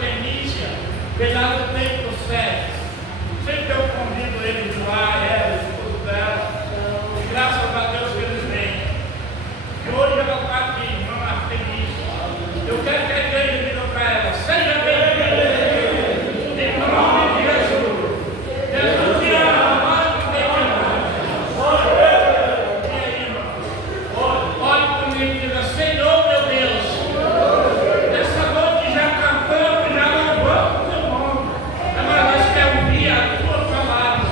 Artemísia, veio lá do tempo 7. Sempre eu convido eles lá, ela, o esposo dela. E graças a Deus que eles vêm. E hoje ela está aqui, irmã Artemísia. Eu quero que a igreja diga para ela: seja bem-vinda. Em nome de Jesus. Jesus te ama, mas não tem que. E aí, irmão? Olhe comigo e diga: Senhor, meu Deus. Essa noite já cantamos, já louvamos o teu nome. Agora nós queremos ouvir a tua palavra.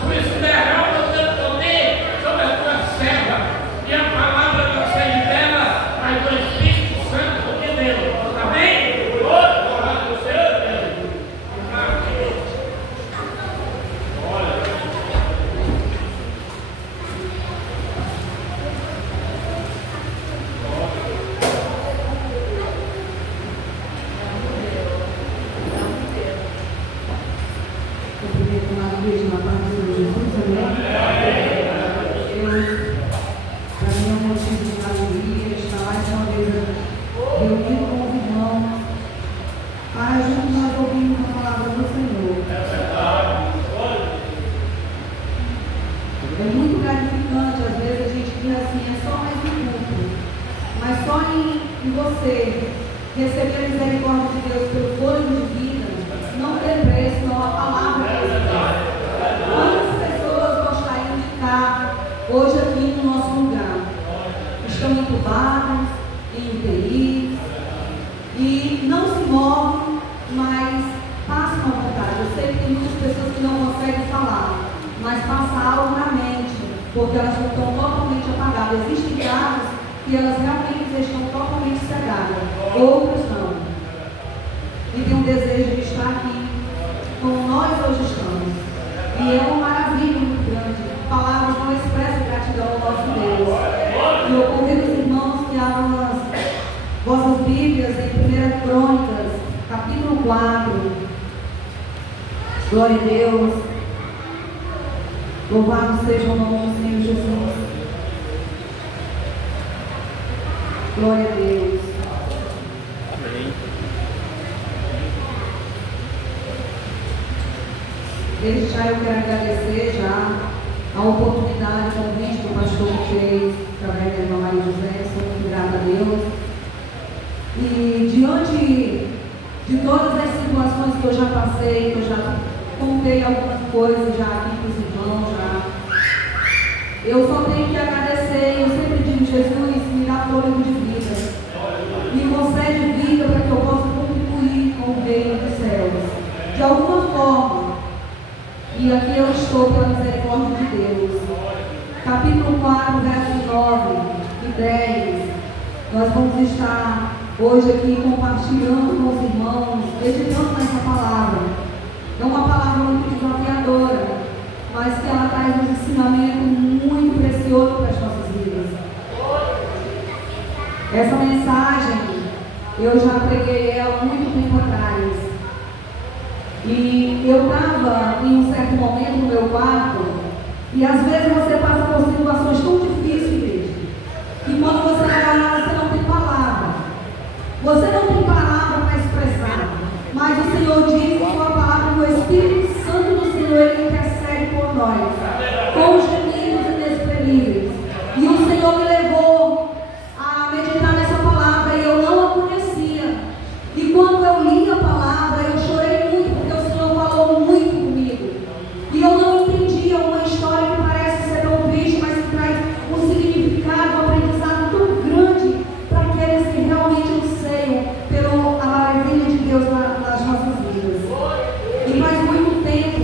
Por isso, derrama o teu poder sobre a tua serva. E a palavra não seja dela, mas do Espírito Santo de Deus. Amém? Glória ao Senhor Deus. Cumprimento na igreja, na paz do Senhor Jesus, amém? Para mim é um motivo de alegria estar mais uma vez reunido com os irmãos, para juntos nós ouvirmos a palavra do Senhor. É muito gratificante, às vezes a gente diz assim, é só mais um culto, mas só em você receber a misericórdia de Deus pelo fôlego de vida, não tem preço, não há palavra para isso. Quantas pessoas gostariam de estar hoje aqui no nosso lugar? Estão entubadas, em UTI, e não se movem, mas passam à vontade. Eu sei que tem muitas pessoas que não conseguem falar, mas passa algo na mente, porque elas não estão totalmente apagadas. Existem casos que elas realmente estão totalmente cegadas, outras não. E tem um desejo de estar aqui, como nós hoje estamos. E é uma maravilha muito grande. Palavras não expressam gratidão ao nosso Deus. E eu convido os irmãos que abram as vossas Bíblias em 1 Crônicas, capítulo 4. Glória a Deus. Louvado seja o nome do Senhor Jesus. Glória a Deus. Amém. Desde já eu quero agradecer já a oportunidade, o convite que o pastor me fez através da irmã Maria José. Sou muito grata a Deus. E diante de todas as situações que eu já passei, que eu já contei algumas coisas já aqui para os irmãos, eu só tenho que agradecer. Eu sempre digo: Jesus, me dá fôlego de vida, me concede vida para que eu possa contribuir com o reino dos céus de alguma forma. E aqui eu estou pela misericórdia de Deus. Capítulo 4, versos 9 e 10. Nós vamos estar hoje aqui compartilhando com os irmãos, meditando nessa palavra. É uma palavra muito desafiadora, mas que ela traz um ensinamento muito precioso para as nossas vidas. Essa mensagem, eu já preguei ela muito tempo atrás. E eu estava em um certo momento no meu quarto, e às vezes você passa por situações tão difíceis, que quando você vai lá, você não tem palavra. Você não tem palavra para expressar, mas o Senhor diz em sua palavra que o Espírito Santo do Senhor, Ele intercede por nós, com gemidos inexprimíveis. E o Senhor me levou a meditar nessa palavra, e eu não a conhecia. E quando eu li a palavra, eu chorei muito, porque o Senhor falou muito comigo. E eu não entendia uma história que parece ser tão triste, mas que traz um significado, um aprendizado tão grande para aqueles que realmente anseiam pela maravilha de Deus nas nossas vidas. E faz muito tempo,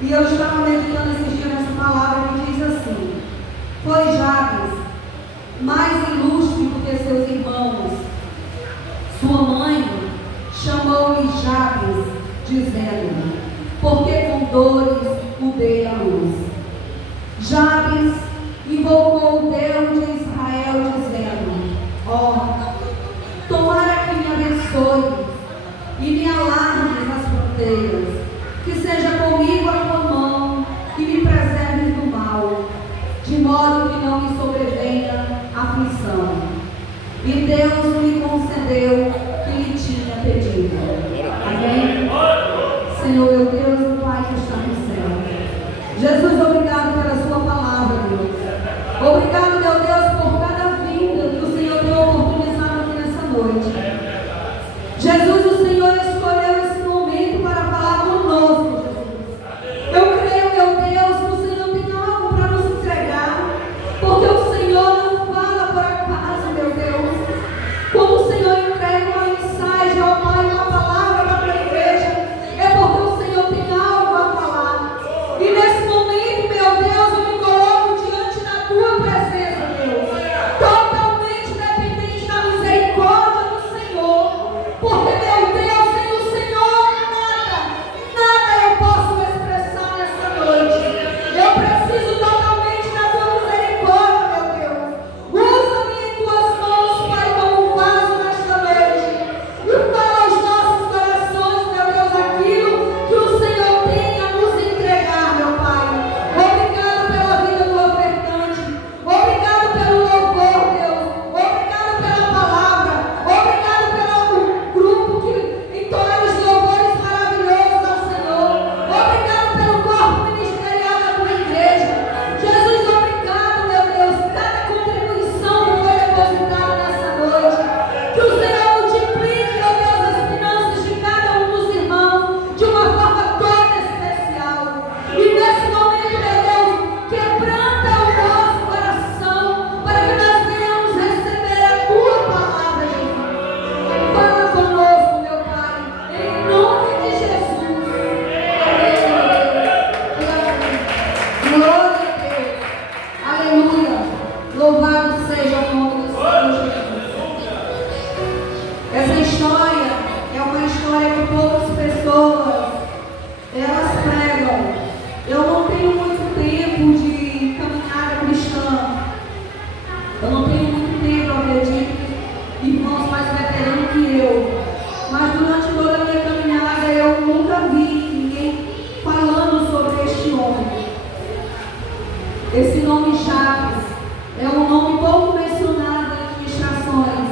e eu estava meditando esses dias nessa palavra que diz assim: foi Jabes, mais ilustre do que seus irmãos. Sua mãe chamou-lhe Jabes, dizendo: porque com dores o dei à luz. Jabes invocou o Deus de Israel, dizendo: tomara que me abençoe e me alargues as fronteiras, que seja comigo a tua mão e me preserves do mal, de modo que não me sobrevenha aflição. E Deus me concedeu o que lhe tinha pedido. Jesus, obrigado pela sua palavra, Deus. Obrigado, meu Deus, por cada vida que o Senhor tem oportunizado aqui nessa noite. Jesus, o Senhor escolheu esse momento para falar conosco, Jesus. Eu creio, meu Deus, que o Senhor tem algo para nos entregar, porque o Senhor não fala por acaso, meu Deus. Quando o Senhor entrega uma mensagem ao Pai, uma palavra para a igreja, é porque o Senhor tem algo a falar. E nesse momento, meu Deus, eu me coloco diante da tua presença, Deus, totalmente dependente da misericórdia do Senhor, porque, meu Deus, sem o Senhor, nada eu posso expressar nessa noite. Eu preciso totalmente da tua misericórdia, meu Deus. Usa-me em tuas mãos, Pai, como um vaso nesta noite, e fala aos nossos corações, meu Deus, aquilo que o Senhor tem a nos entregar, meu Pai. Obrigado pela vida do ofertante, obrigado pelo louvor, Deus, obrigado pela palavra, obrigado pelo grupo que entoa os louvores maravilhosos ao Senhor, obrigado pelo corpo ministerial da tua igreja. Jesus, obrigado, meu Deus, cada contribuição que foi depositada nessa noite, que o Senhor multiplique, meu Deus, as finanças de cada um dos irmãos de uma forma toda especial. E nesse momento, meu Deus, quebranta o nosso coração para que nós venhamos receber a tua palavra, Jesus. Fala conosco, meu Pai, em nome de Jesus. Glória a Deus. Aleluia. Louvado seja o nome do Senhor Jesus. Essa história é uma história que poucas pessoas elas pregam. Eu não tenho muito tempo de caminhada cristã. Eu não tenho muito tempo, eu acredito, irmãos mais veteranos que eu. Mas durante toda a minha caminhada eu nunca vi ninguém falando sobre este homem. Esse nome Chaves é um nome pouco mencionado em administrações,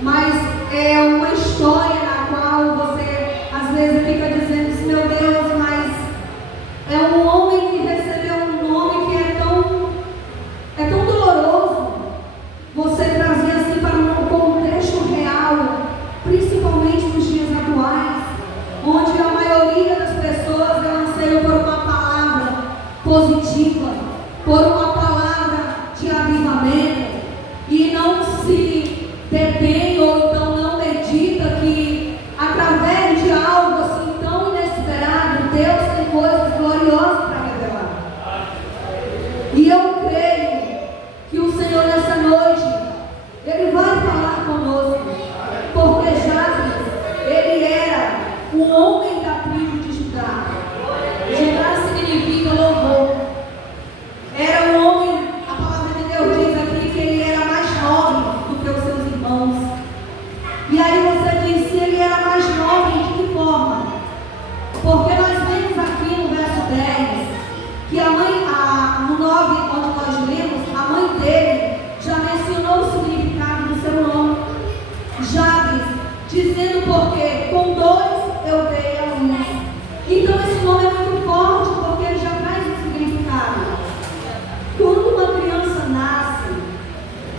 mas é uma história na qual você às vezes fica dizendo assim, meu Deus, mas é um homem que recebeu um nome que é tão doloroso. Você trazer assim para um contexto real, principalmente nos dias atuais, onde a maioria das pessoas anseiam por uma palavra positiva, por uma palavra de avivamento, e não se detém ou então não medita que através de algo assim tão inesperado, Deus tem coisas gloriosas para revelar. E eu creio que o Senhor nessa noite, Ele vai falar conosco, porque Jabes, ele era um homem da tribo de Judá. Judá significa louvor. Era um homem, a palavra de Deus diz aqui que ele era mais nobre do que os seus irmãos. E aí você diz, se ele era mais nobre, de que forma? Porque nós vemos aqui no verso 10, que a mãe, no 9, onde nós lemos, a mãe dele já mencionou o significado do seu nome, Jabes, dizendo porque com dores eu dei a luz. Então esse nome é muito forte, porque ele já traz um significado. Quando uma criança nasce,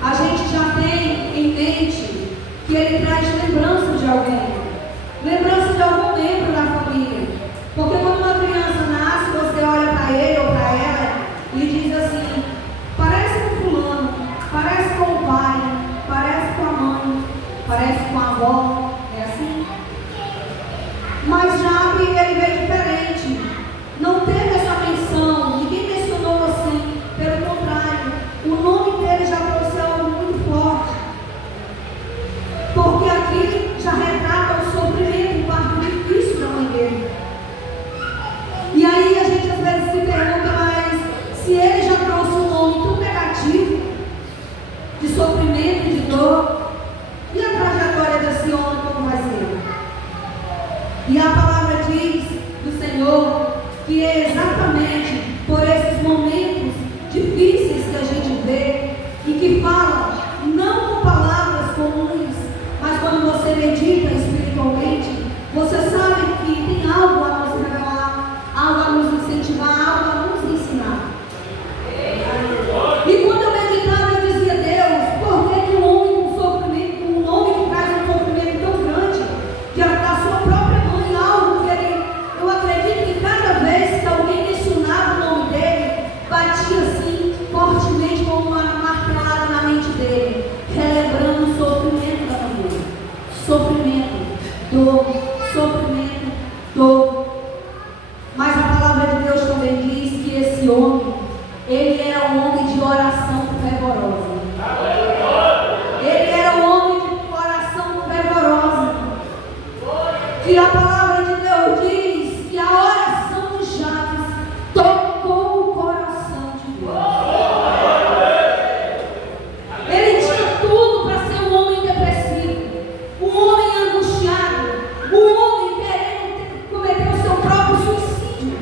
a gente já tem em mente que ele traz lembrança de alguém, lembrança de algum membro da família. Porque quando uma criança nasce, você olha para ele ou para ela e diz assim, parece com fulano, parece com o pai, parece com a mãe, parece com a avó, é assim? Mas Jabe, ele veio diferente, não teve essa menção, ninguém mencionou assim, pelo contrário, o nome dele já trouxe algo muito forte, porque aqui já retrata o sofrimento, o parto difícil da mãe dele. E aí a gente às vezes se pergunta, mas se ele já trouxe um nome tão negativo, de sofrimento e de dor, e a trajetória desse homem como vai ser? E a palavra diz do Senhor que é exatamente por esses momentos difíceis que a gente vê e que fala não com palavras comuns, mas quando você medita espiritualmente, você sabe que tem algo a nos revelar, algo a nos incentivar, algo a nos sofrimento, dor, sofrimento, dor. Mas a palavra de Deus também diz que esse homem, ele era um homem de oração fervorosa. Ele era um homem de oração fervorosa. E a palavra de Deus diz que a oração de Jabes tocou o coração de Deus. Ele tinha tudo para ser um homem depressivo, um homem angustiado, um homem querendo cometer o seu próprio suicídio.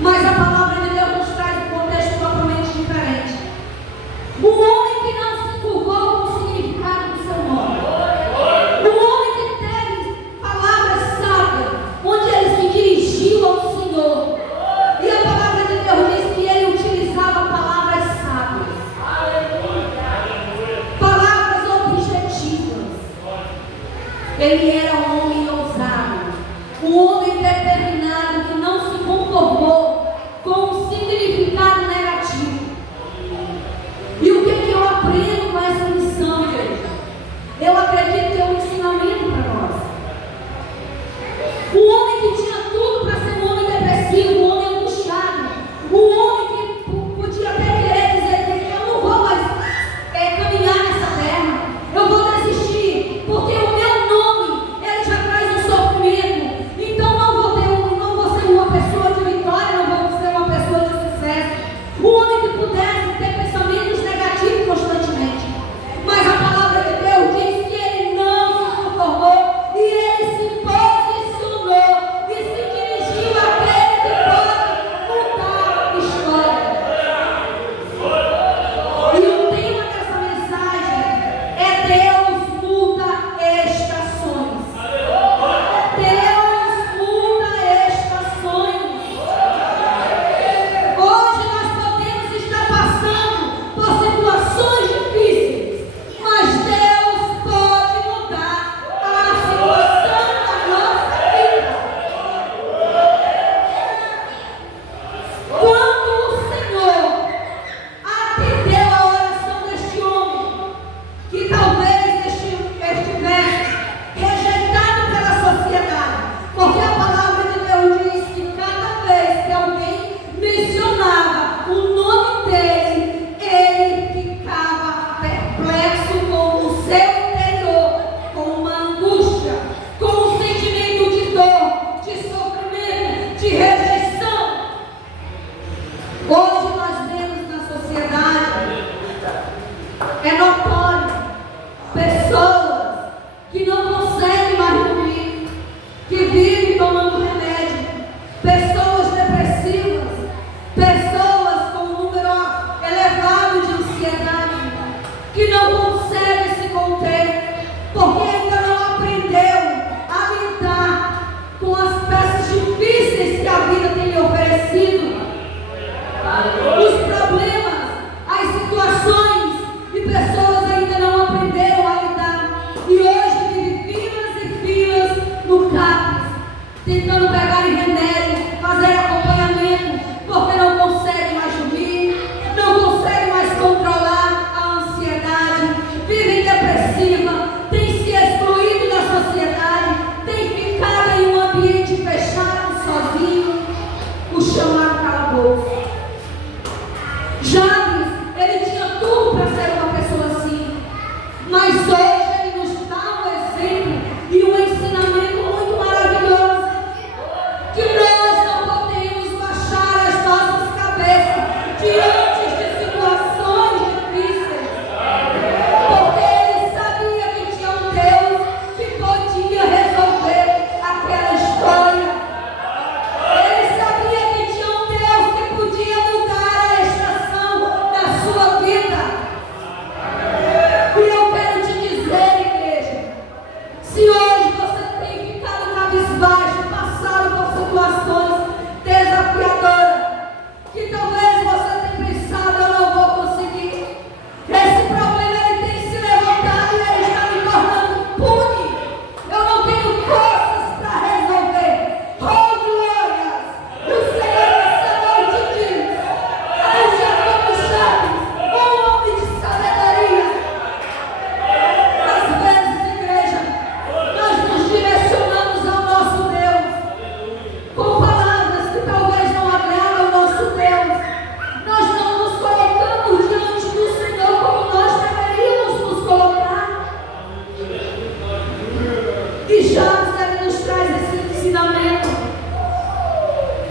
Mas a palavra de Deus nos traz um contexto totalmente diferente. Um homem que não se empolgou com o significado do seu nome. Um homem que teve palavras sábias, onde ele se dirigiu ao Senhor. E a palavra de Deus diz que ele utilizava palavras sábias. Palavras objetivas. Ele era um homem ousado, um homem determinado que não se conformou com um significado negativo. E o que eu aprendo com essa missão, igreja? Eu acredito que é um ensinamento para nós. Um homem que tinha tudo para ser um homem depressivo, um homem angustiado, um homem que podia até querer dizer que eu não vou mais caminhar nessa terra, eu vou desistir, porque o meu nome ele já traz um sofrimento, então não vou ter um E Jabes, ele nos traz esse ensinamento.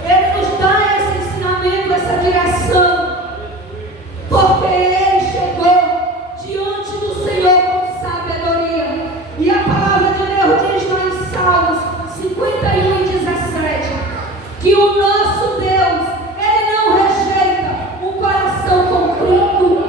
Ele nos dá esse ensinamento, essa direção. Porque ele chegou diante do Senhor com sabedoria. E a palavra de Deus diz lá em Salmos 51 e 17 que o nosso Deus, ele não rejeita um coração contrito.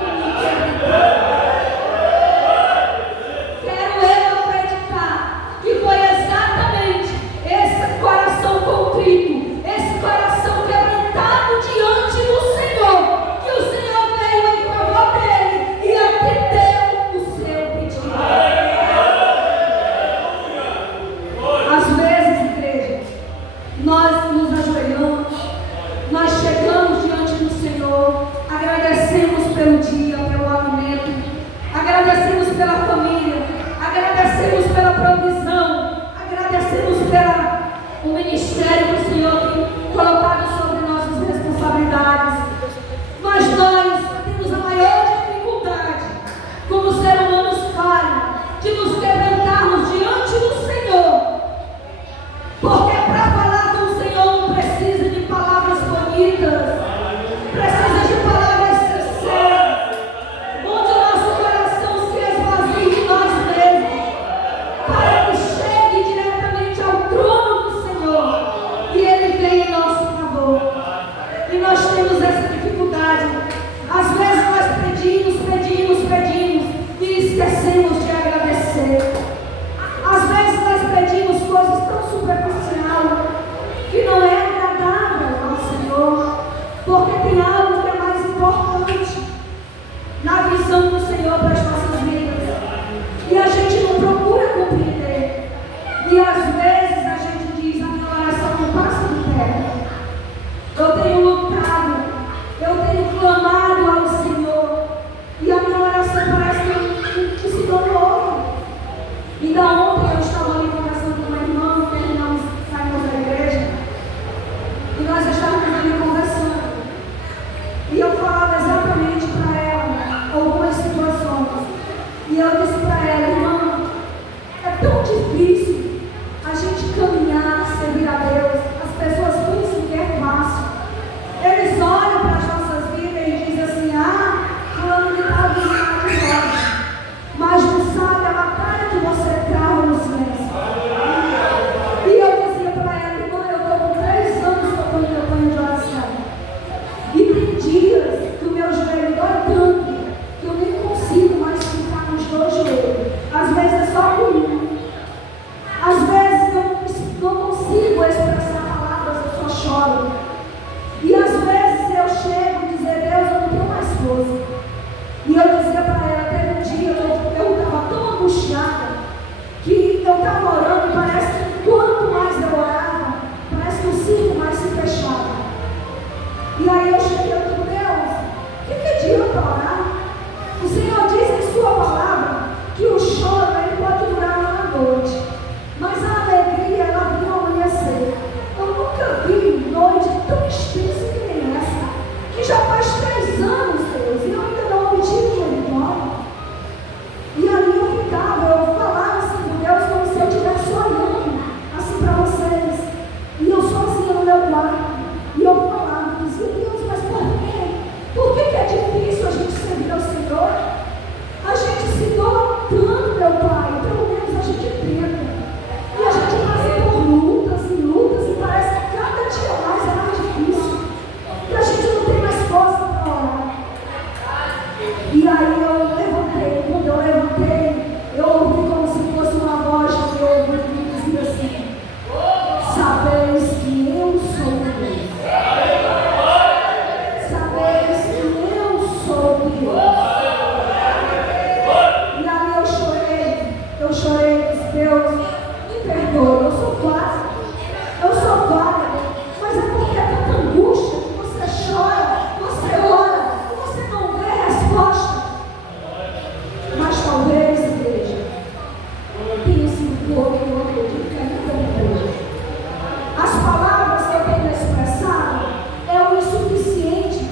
Quero eu acreditar que foi exatamente esse coração contrito, esse coração quebrantado diante do Senhor, que o Senhor veio em favor dele e atendeu o seu pedido. Às vezes, igreja, nós nos ajoelhamos, nós chegamos diante do Senhor, agradecemos pelo dia, pelo alimento, agradecemos pela família, agradecemos pela provisão, agradecemos pelo ministério que o Senhor tem colocado sobre nossas responsabilidades. Mas nós temos a maior dificuldade, como ser humanos falhos, de nos quebrantarmos diante do Senhor. Porque para falar com o Senhor não precisa de palavras bonitas, precisa de palavras sinceras, onde o nosso coração se esvazie de nós mesmos, para que chegue diretamente ao trono do Senhor e Ele venha em nosso favor. E nós temos essa dificuldade. Às vezes nós pedimos e esquecemos de agradecer. Às vezes nós pedimos coisas tão superficiais que não é agradável ao Senhor, porque tem algo que é mais importante na visão do Senhor para as nossas vidas. E a gente não procura compreender. E às vezes a gente diz: a minha oração não passa do pé. Eu tenho lutado, eu tenho clamado ao Senhor, e a minha oração parece que o Senhor não ouve. Ainda ontem eu estava ali conversando com uma irmã, terminamos, saímos da igreja, e nós estávamos ali conversando. E eu falava exatamente para ela algumas situações. E eu disse para ela: irmã, é tão difícil a gente caminhar, servir a Deus. As pessoas pensam que é fácil. Eles olham para as nossas vidas e dizem assim: ah, fulano de tal de nós. Mas não sabe a batalha que você trava no silêncio. E eu dizia para ela: irmã, eu estou com 3 anos que eu estou em campanha de oração. E tem dias que o meu joelho dói tanto que eu nem consigo mais ficar nos 2 joelhos. Às vezes é só com um. Às vezes eu não consigo expressar palavras, eu só choro. E às vezes eu chego a dizer: Deus, eu não tenho mais força. E eu dizia para ela: teve um dia eu estava tão angustiada que eu estava orando e parece que quanto mais eu orava, parece que o círculo mais se fechava. E aí eu cheguei e digo: Deus, o que adianta orar? O Senhor diz em sua palavra que o choro ele pode durar uma noite, mas a alegria ela vem ao amanhecer. Eu nunca vi noite tão extensa que nem essa, que já faz 3 anos, Deus, e eu ainda não obtive de vitória. E ali eu ficava, eu falava assim com Deus como se eu estivesse olhando assim para vocês. E eu sozinha no meu quarto. E eu falava, dizia: Deus, mas por quê? Por que é difícil a gente servir ao Senhor? A gente se doa tanto, meu Pai, pelo menos a gente tenta. E a gente passa por lutas e parece que cada dia mais é mais difícil. E a gente não tem mais força para orar. E aí eu levantei. Quando eu levantei, eu ouvi como se fosse uma voz que eu ouvi que dizia assim: sabeis que eu sou Deus. Sabeis que eu sou Deus. E aí eu chorei, disse: Deus, me perdoe, eu sou falha, mas é porque é tanta angústia que você chora, você ora, e você não vê resposta. Mas talvez, igreja, tenha sido pouco que eu acredito que ainda não vejo. As palavras que eu tenho expressado é o insuficiente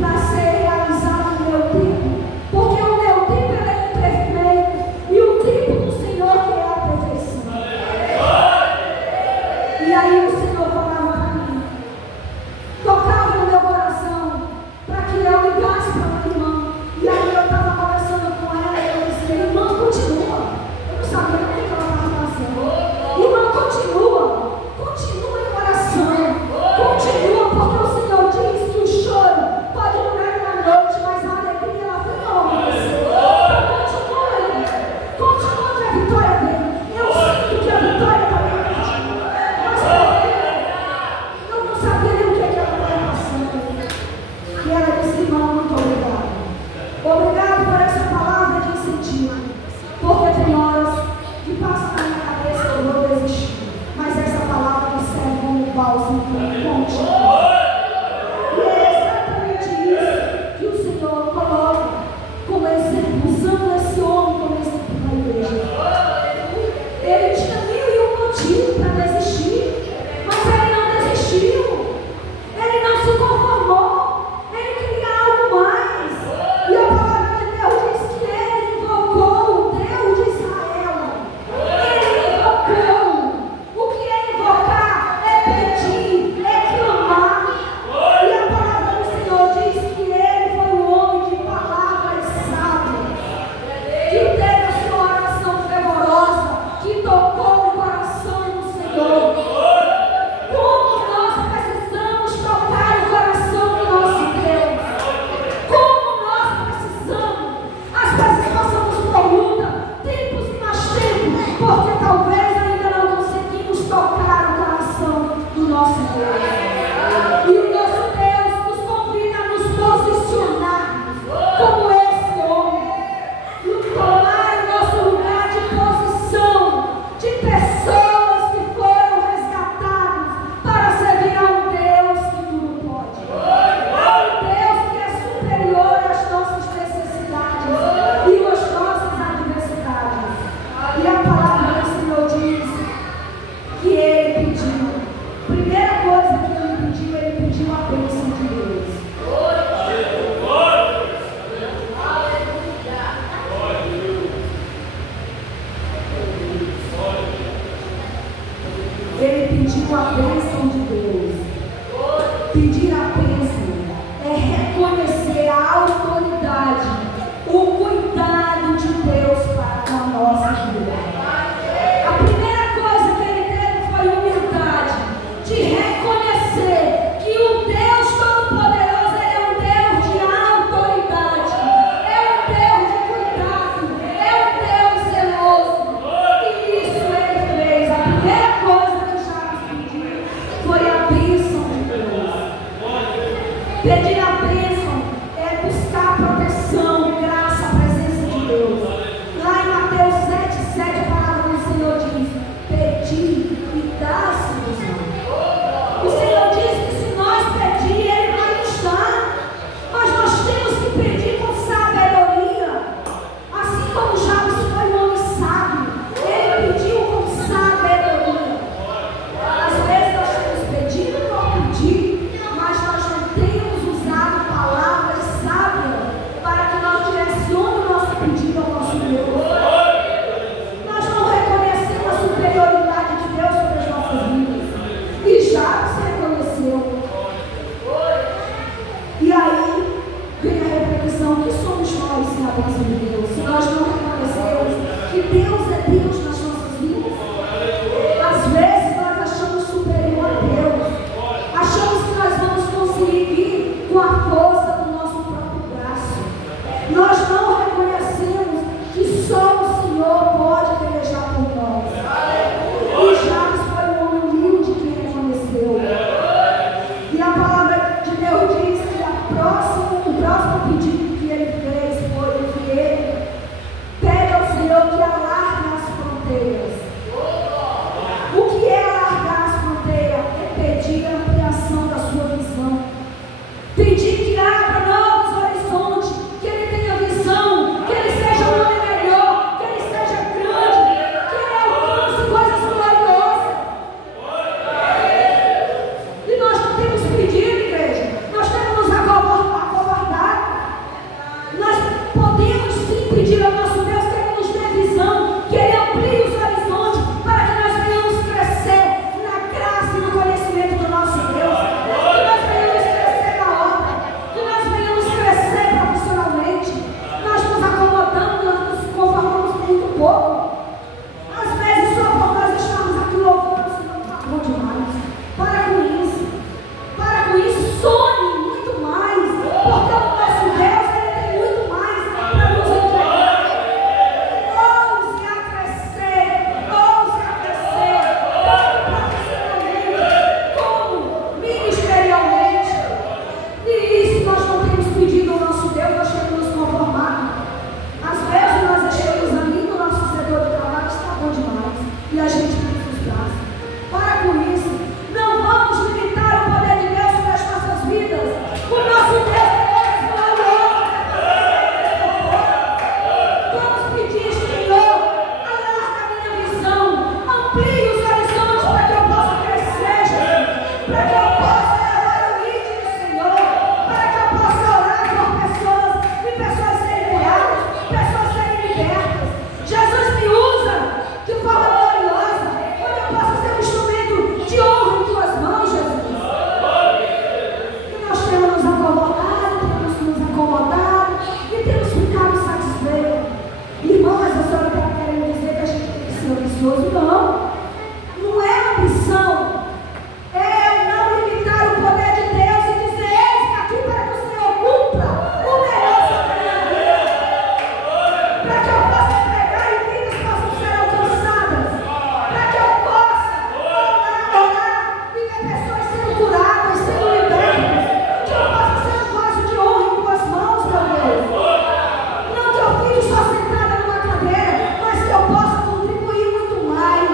para ser realizado no meu tempo, porque o meu tempo é imperfeito e o tempo do Senhor que é a perfeição. pedindo a bênção de Deus. Pedir a bênção é reconhecer a autoridade, o cuidado de Deus para com a nossa vida. A primeira coisa que ele teve foi humildade, de reconhecer que o Deus Todo-Poderoso é um Deus de autoridade, é um Deus de cuidado, é um Deus zeloso. E isso ele fez. A primeira coisa que Jabes pediu foi a bênção de Deus. Pedir a bênção é buscar proteção, graça, a presença de Deus. Lá em Mateus 7,7 a palavra do Senhor diz: pedi e dá-se-vos-á. O Senhor diz que se nós pedir, Ele vai nos dar. Mas nós temos que pedir com sabedoria. Assim como Jabes foi um homem sábio, ele pediu com sabedoria. Às vezes nós temos pedido por pedir, mas nós não temos usado palavras sábias para que nós direcionemos o nosso pedido ao nosso Deus. Nós não reconhecemos a superioridade de Deus sobre as nossas vidas. E Jabes reconheceu. E aí vem a reflexão: que somos nós sem a bênção de Deus? Se nós não reconhecemos que Deus é Deus nas nossas vidas, às vezes nós achamos superior a Deus, achamos que nós vamos conseguir com a força do nosso próprio braço. Nós não reconhecemos que só o Senhor pode pelejar por nós. E Jabes foi um homem humilde que reconheceu. E a palavra de Deus diz que o próximo pedido que ele fez foi que ele pede ao Senhor que alargue as fronteiras. O que é alargar as fronteiras? É pedir a ampliação da sua visão. Pedir que abra novos horizontes, que ele tenha visão, que ele seja um homem melhor, que ele seja grande, que ele alcance coisas gloriosas. E nós não temos pedido, igreja. Nós temos nos acovardado. Nós podemos sim pedir ao nosso Deus que Ele nos dê visão, que Ele amplie os horizontes para que nós venhamos crescer na graça e no conhecimento do nosso Deus, que nós venhamos crescer na obra, que nós venhamos crescer profissionalmente. Nós nos acomodamos, nós nos conformamos muito pouco. Às vezes só por nós estarmos aqui louvando, o Senhor está bom demais. Para com isso. Para com isso, sonhe muito mais, porque o nosso Deus, Ele tem muito mais para nos entregar. Ouse a crescer, tanto profissionalmente como ministerialmente. E isso nós não temos pedido ao nosso Deus, nós temos nos conformado. Às vezes nós achamos ali no nosso setor de trabalho que está bom demais e a gente não nos braços. Para com isso. Não vamos limitar o poder de Deus sobre as nossas vidas. O nosso Deus é Deus glorioso. Vamos pedir, Senhor, alarga a minha visão, amplie os horizontes para que eu possa crescer, Jesus, para que eu possa levar o ídolo do Senhor, para que eu possa orar por pessoas e pessoas serem curadas, pessoas serem libertas. Jesus, me usa de forma gloriosa, onde eu possa ser um instrumento de honra em tuas mãos, Jesus. E nós temos nos acomodado e temos ficado satisfeitos. Irmão, mas a senhora está querendo dizer que a gente tem que ser ambicioso? Não. Não é ambição. É não limitar o poder de Deus e dizer: eis aqui para que o Senhor cumpra o melhor sobre a minha vida. Para que eu possa pregar e vidas possam ser alcançadas. Para que eu possa orar e ver pessoas sendo curadas, sendo libertas. Que eu possa ser um vaso de honra em tuas mãos, meu Deus. Não que eu fique só sentada numa cadeira, mas que eu possa contribuir muito mais.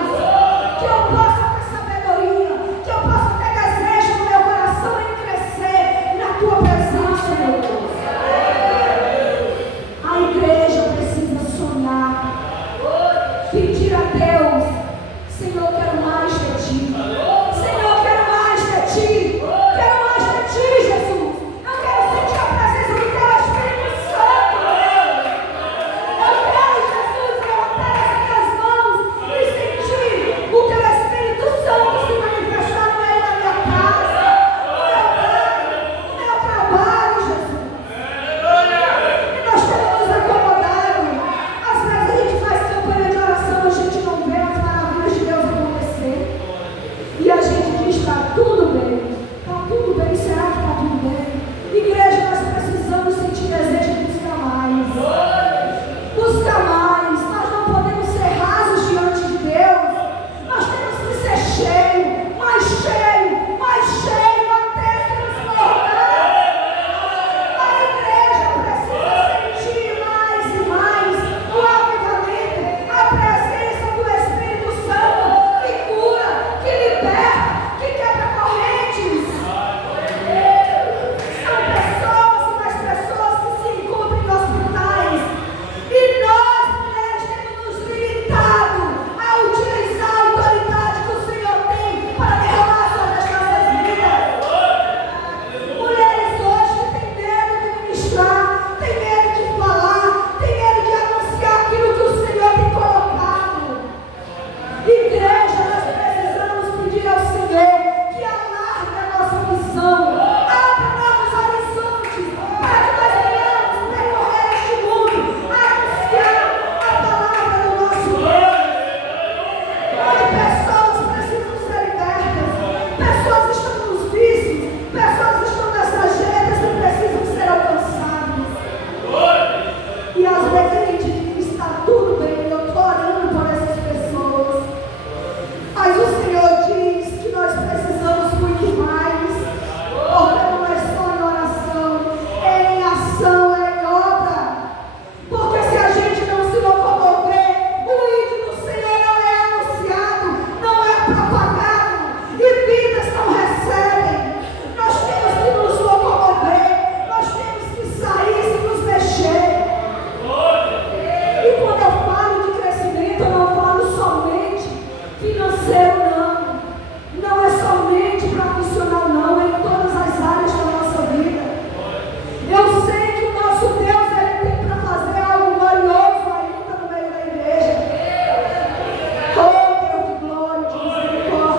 Igreja, nós precisamos pedir ao Senhor que alargue a nossa visão, abra novos horizontes, para que nós venhamos percorrer este mundo, anunciar a palavra do nosso Deus. Onde pessoas precisam ser libertas, pessoas estão nos vícios, pessoas estão nessas redes e precisam ser alcançadas. E às vezes a gente diz, está tudo bem, eu estou orando por essas pessoas. Mas o Senhor diz que nós precisamos muito mais, porque não é só em oração, é em ação, é em obra. Porque se a gente não se locomover, o ídolo do Senhor não é anunciado, não é propagado, e vidas não recebem. Nós temos que nos locomover, nós temos que sair e nos mexer. E quando eu falo de crescimento, eu não falo somente financeiro, não. Não é somente profissional, não. É em todas as áreas da nossa vida. Eu sei que o nosso Deus, Ele tem para fazer algo glorioso ainda no meio da igreja. Oh, Deus de glória, de misericórdia.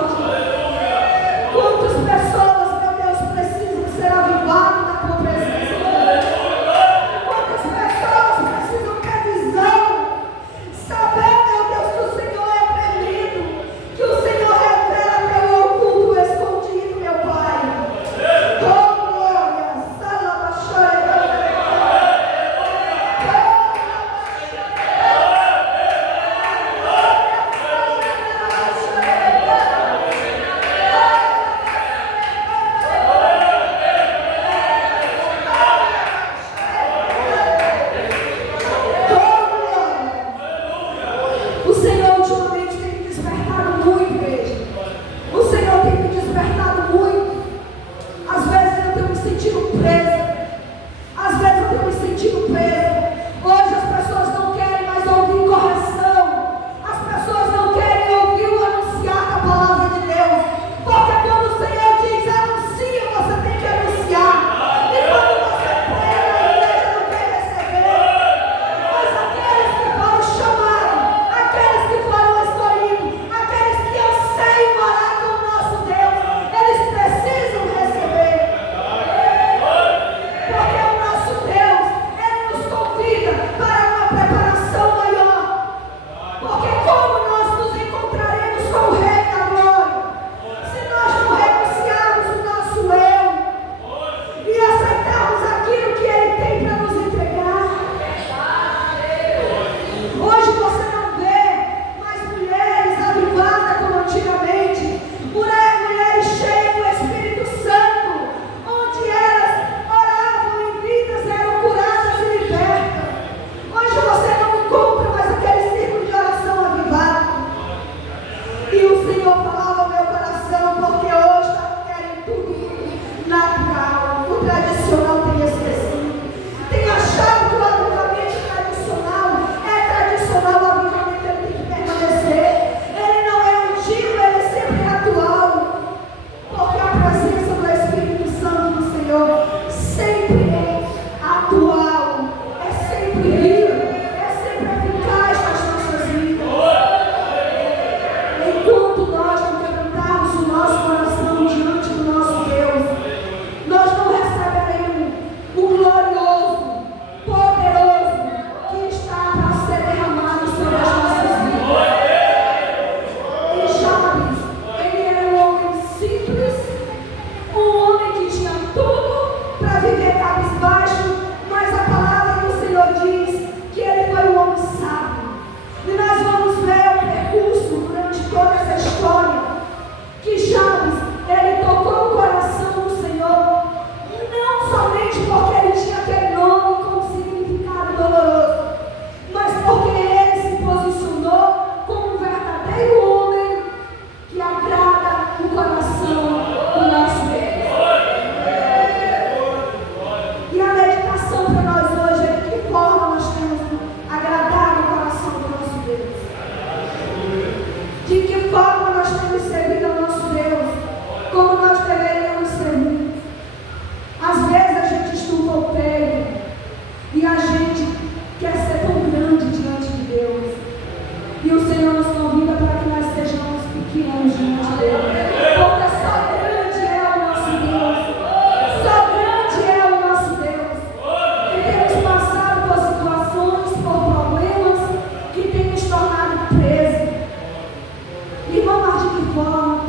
forma.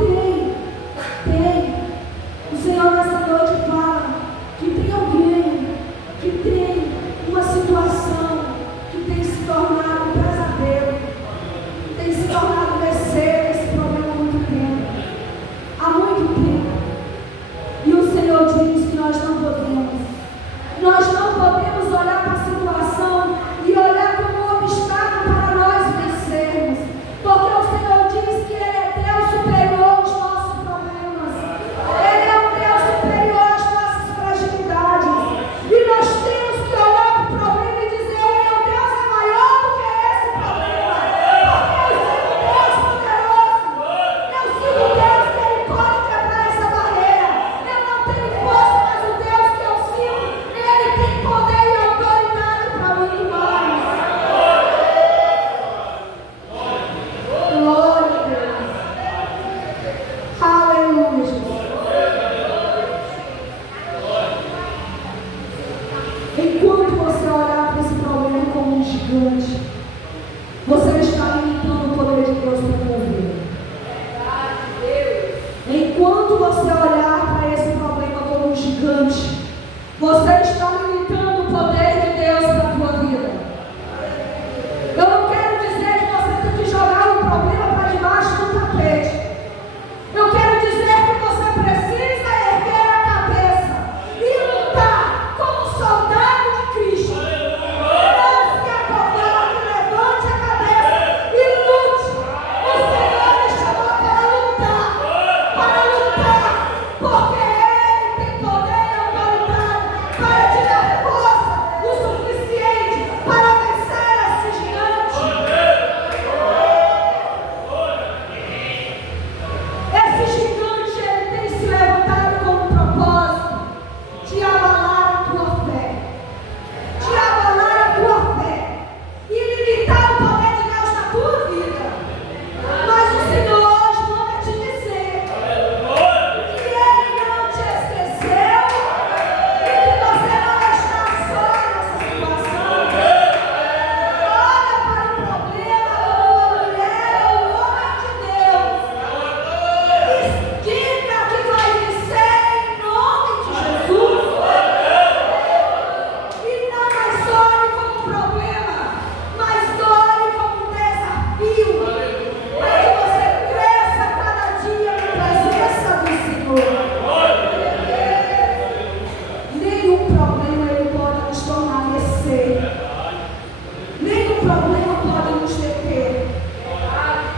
Tem. O Senhor nessa noite fala que tem alguém que tem uma situação que tem se tornado um pesadelo, tem se tornado mercê desse problema há muito tempo. Há muito tempo. E o Senhor diz que nós não podemos olhar para a situação e olhar como um obstáculo para nós vencermos, porque o Senhor diz que Ele é Deus superior aos nossos problemas, Ele é um Deus superior às nossas fragilidades, e nós temos que olhar para o problema e dizer: o meu Deus é maior do que esse problema, porque eu sigo Deus poderoso, eu sigo Deus que Ele pode quebrar essa barreira. Eu não tenho força, mas o Deus que eu sigo, Ele tem poder e autoridade para muito mais. Glória a Deus. Aleluia, Jesus. Enquanto você olhar para esse problema como um gigante, você está limitando o poder de Deus para a sua vida. Enquanto você olhar para esse problema como um gigante, você está limitando o poder de Deus para a sua vida. Eu não quero dizer que você tem que jogar o problema para debaixo do tapete. Eu quero dizer que você precisa erguer a cabeça e lutar como soldado de Cristo. Não se acovardar, levante a cabeça e lute. O Senhor me chamou para lutar, porque Ele tem poder e autoridade para te dar força o suficiente para vencer esse gigante. Esse gigante, ele tem se levantado com um propósito de abalar a tua fé, e limitar o poder de Deus na tua vida. Mas o Senhor hoje manda te dizer que Ele não te esqueceu e que você não está só nessa situação. Olha para o problema como uma mulher ou um homem de Deus. Diga que vai vencer em nome de Jesus. E não mais olhe como um problema, mas olhe como um desafio, para que você cresça cada dia na presença do Senhor. Nenhum problema ele pode nos tornar mercê. Nenhum problema pode nos deter.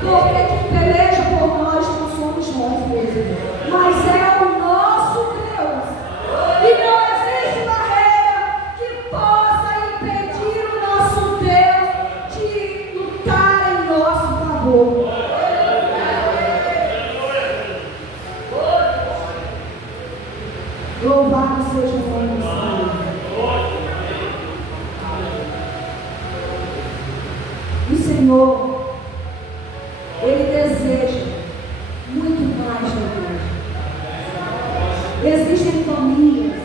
Porque quem peleja por nós não somos nós mesmos, mas é o nosso Deus. E não existe barreira que possa impedir o nosso Deus de lutar em nosso favor. Louvado seja o nome do Senhor. O Senhor, Ele deseja muito mais de nós. Existem famílias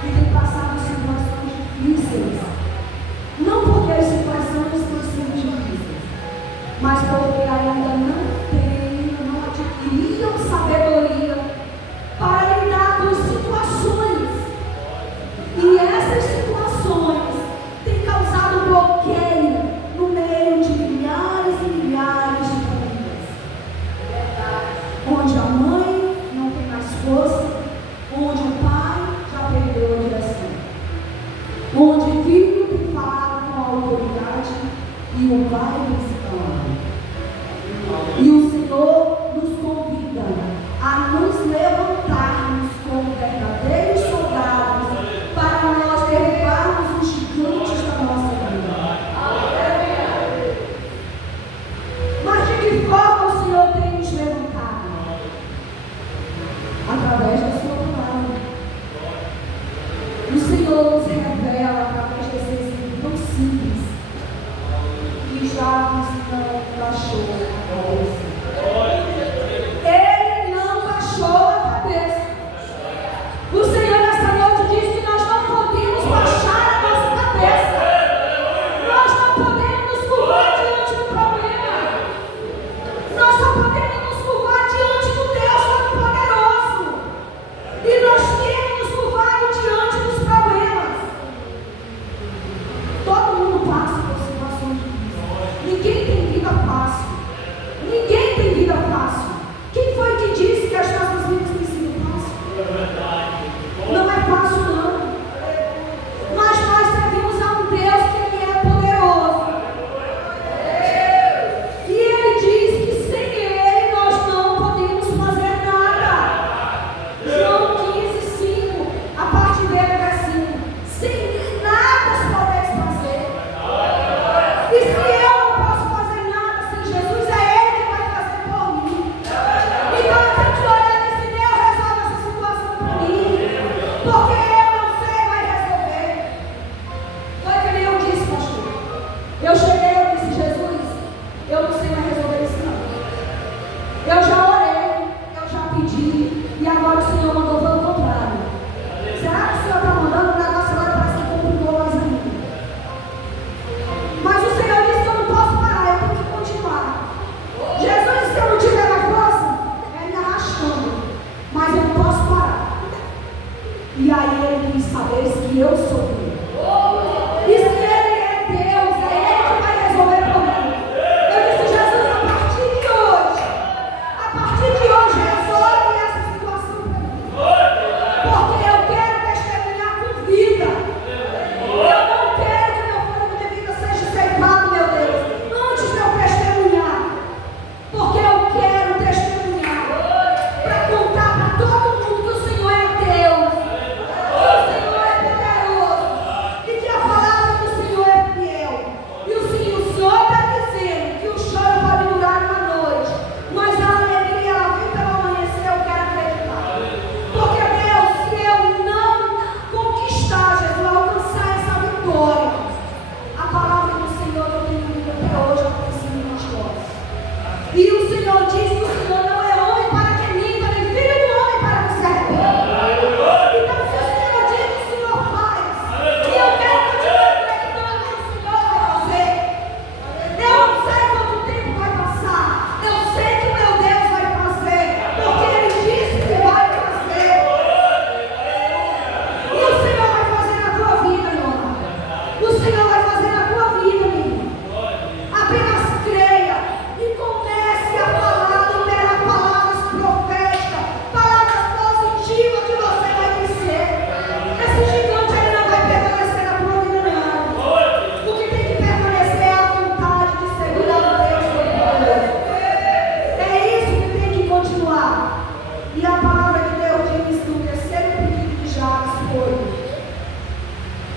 que têm passado situações difíceis, não porque as situações estão sendo difíceis, mas porque ainda não adquiriram sabedoria para lidar com situações. E essas situações têm causado bloqueio no meio de milhares e milhares de famílias. Onde a mãe não tem mais força, onde o pai já perdeu a direção, onde o filho tem falado com a autoridade e o pai tem se calado. E o Senhor nos convida a nos levantarmos como verdadeiros soldados para nós derrubarmos os gigantes da nossa vida. Mas de que forma o Senhor tem nos levantado? Através da sua palavra. O Senhor nos revela através desse exemplo tão simples que já nos não baixou a cabeça. Senhor diz que o Senhor não é homem para que minta, nem filho do homem para que se arrependa. Então, se o Senhor diz, o Senhor faz. E eu quero continuar acreditando que o Senhor vai fazer. Eu não sei quanto tempo vai passar. Eu sei que o meu Deus vai fazer, porque Ele disse que vai fazer. E o Senhor vai fazer na tua vida, meu amado. O Senhor vai fazer na tua vida, meu irmão. Apenas creia e comece a falar, liberar palavras proféticas, palavras positivas que você vai vencer. Esse gigante ele não vai permanecer na tua vida, não. O que tem que permanecer é a vontade de segurar o Deus Todo-Poderoso. É isso que tem que continuar. E a palavra de Deus diz no terceiro pedido de Jabes foi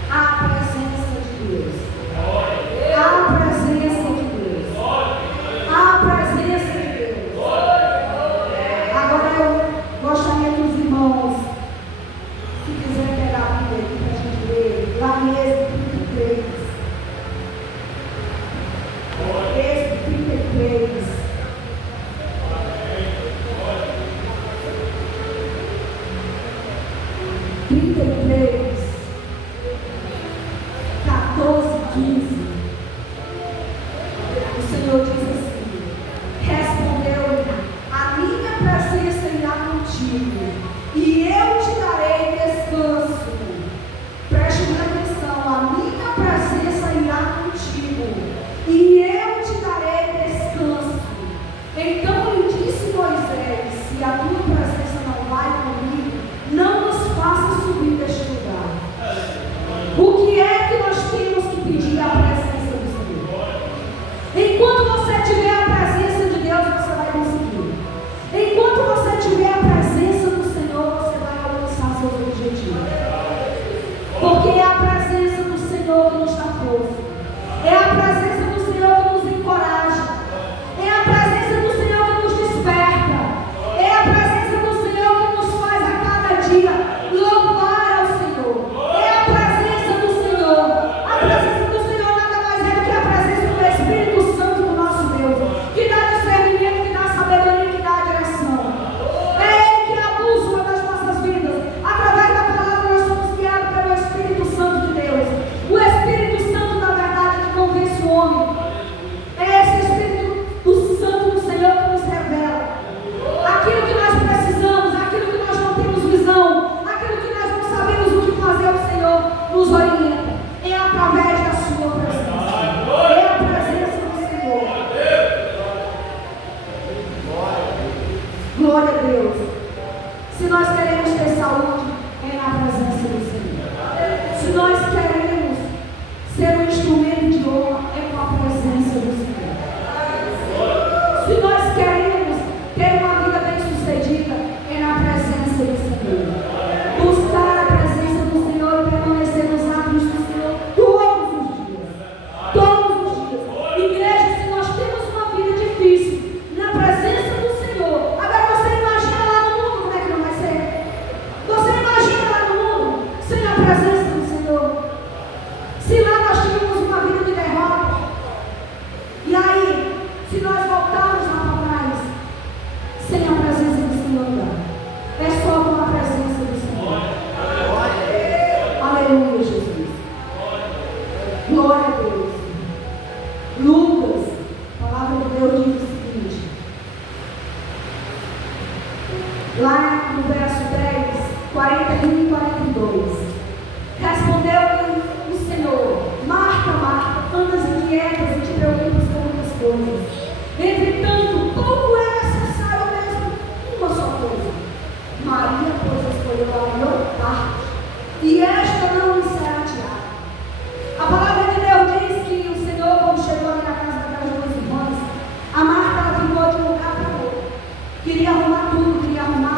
a presença de Deus. A presença de Deus. A presença de Deus. Agora eu gostaria que os irmãos, se quiserem pegar a Bíblia aqui para a gente ler, lá em Êxodo 33. Êxodo 33. (33), 14, 15. O Senhor diz assim: respondeu-lhe, a minha presença irá contigo, e eu te darei descanso. Preste atenção, a minha presença irá contigo, e eu te darei descanso. Então lhe disse Moisés: se a tua presença não vai comigo, não nos faça subir deste lugar. O que é que nós temos que pedir a presença do Senhor? Enquanto você tiver a presença de Deus, você vai conseguir. Enquanto você tiver a presença do Senhor, você vai alcançar seus objetivos. Porque é a presença do Senhor que nos dá força. É a presença do Senhor que nos encoraja. É a presença do Senhor que nos desperta. É a presença do Senhor que nos faz a cada dia louvar ao Senhor. É a presença do Senhor. A presença do Senhor nada mais é do que a presença do Espírito Santo do nosso Deus, que dá discernimento, que dá sabedoria, que dá direção. É Ele que é a bússola das nossas vidas. Através da palavra nós somos guiados pelo Espírito Santo de Deus. O Espírito Santo da verdade que convence o homem. É esse Espírito Santo do Senhor que nos revela aquilo que nós precisamos, aquilo que nós não temos visão, aquilo que nós não sabemos o que fazer. O Senhor nos orienta. É através da sua presença. É a presença do Senhor. Glória a Deus. Se nós queremos ter saúde, é na presença do Senhor. Se nós queremos ser um instrumento de honra, é com a presença do Senhor. Se nós queremos ter uma vida bem-sucedida, é na presença do Senhor. Buscar a presença do Senhor e permanecer nos atos do Senhor todos os dias. Todos os dias. Igreja, se nós temos uma vida difícil, na presença do Senhor. Agora você imagina lá no mundo como é que não vai ser? Você imagina lá no mundo sem a presença do Senhor? Se lá nós tivermos uma vida de derrota, e aí, se nós voltarmos lá para trás, sem a presença do Senhor, não. É só com a presença do Senhor. Aleluia, Jesus. Glória a Deus. Lucas, a palavra de Deus diz o seguinte, lá no verso 10, 41 e 42. Respondeu-lhe o Senhor: Marta, Marta, andas inquietas e te preocupas com muitas coisas. Entretanto, pouco é necessário mesmo uma só coisa. Maria, pois, escolheu a melhor parte, e esta não lhe será tirada. A palavra de Deus diz que o Senhor, quando chegou ali na casa daquelas duas irmãs, a Marta ela ficou de um lugar para outro. Queria arrumar tudo, queria arrumar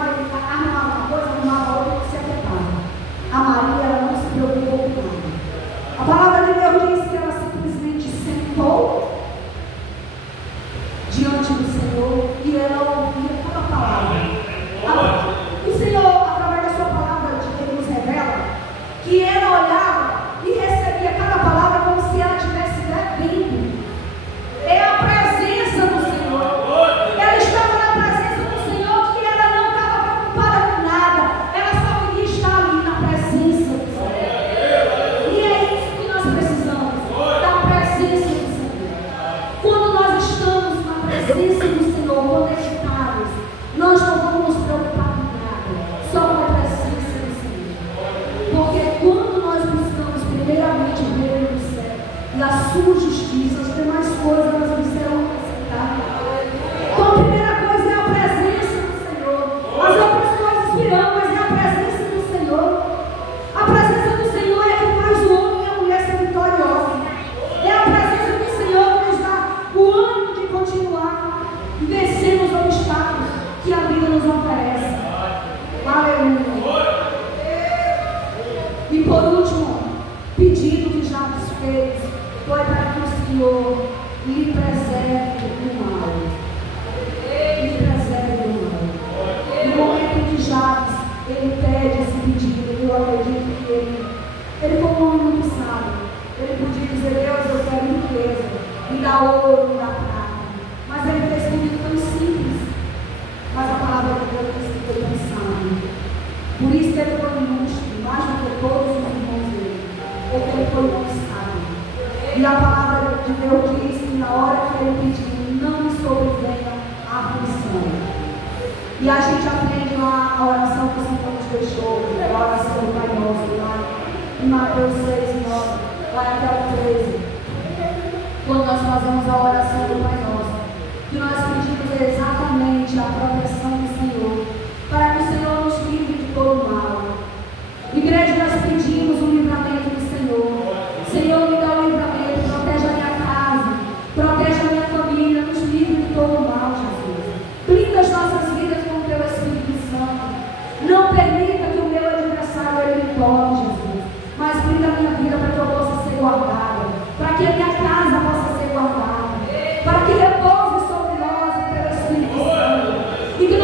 presença do Senhor, conectados, nós não vamos nos preocupar com nada, só com a presença do Senhor. Porque quando nós buscamos primeiramente o reino do céu e a sua justiça, as demais coisas elas nos serão acrescentadas. Então a primeira coisa é a presença do Senhor. As outras coisas virão, mas é a presença do Senhor. A presença do Senhor é que faz o homem e a mulher ser vitoriosos. É a presença do Senhor que nos dá o ânimo de continuar vencendo os obstáculos que a vida nos oferece. Aleluia. E por último, pedido que já nos fez foi para que o Senhor lhe preserve do mal. Lhe preserve do mal. No momento em que Jabes ele pede esse pedido, eu acredito que ele foi um homem muito sábio. Ele podia dizer: Deus, eu quero riqueza, me dá ouro, me dá prata. Mas ele fez tudo tão simples. Mas a palavra de Deus diz que foi tão sábio. Por isso ele foi ilustre, mais do que todos os irmãos dele. Porque ele foi muito sábio. E a palavra de Deus diz que na hora que ele pediu, não lhe sobrevenha a aflição. E a gente aprende lá a oração que o Senhor nos deixou, a oração do Pai Nosso, lá em Mateus 6 e 9, lá até o 13. Quando nós fazemos a oração do Pai Nosso, que nós pedimos exatamente a proteção do Senhor, para que o Senhor nos livre de todo mal. Igreja, nós pedimos o livramento do Senhor. Senhor, me dá o livramento, protege a minha casa, protege a minha família, nos livre de todo mal, Jesus. Blinda as nossas vidas com o teu Espírito Santo. Não permita que o meu adversário ele me tome, Jesus. Mas blinda a minha vida para que eu possa ser guardada, para que a minha casa possa ser guardada, para que repouse sobre nós o teu Espírito Santo. E que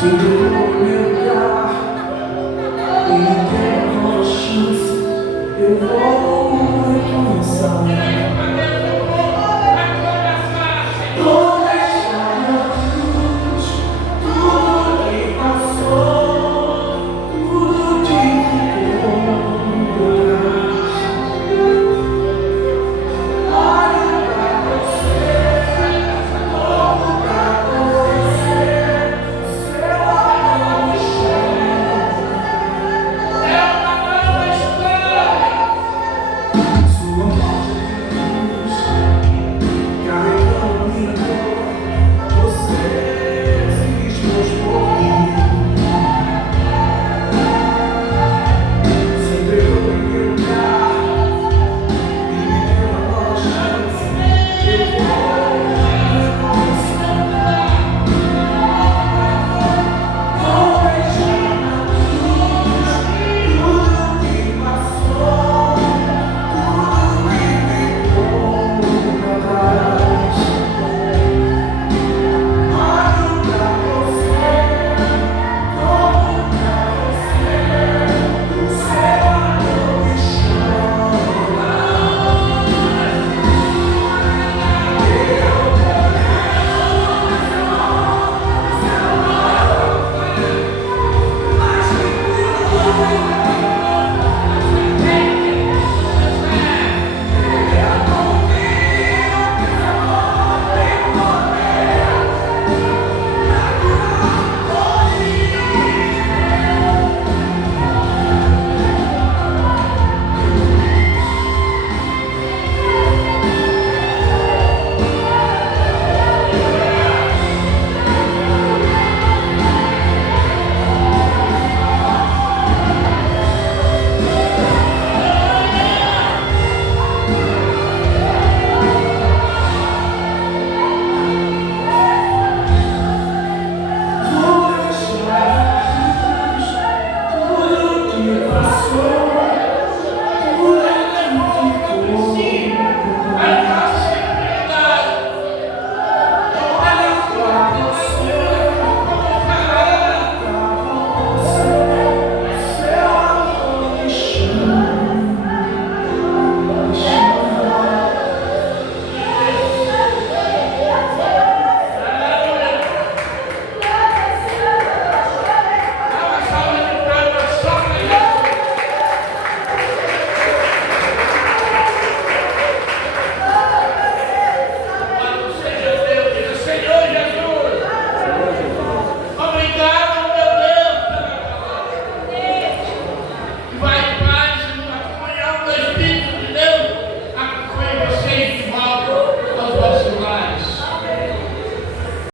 te dou meu lugar e quero uma chance, eu vou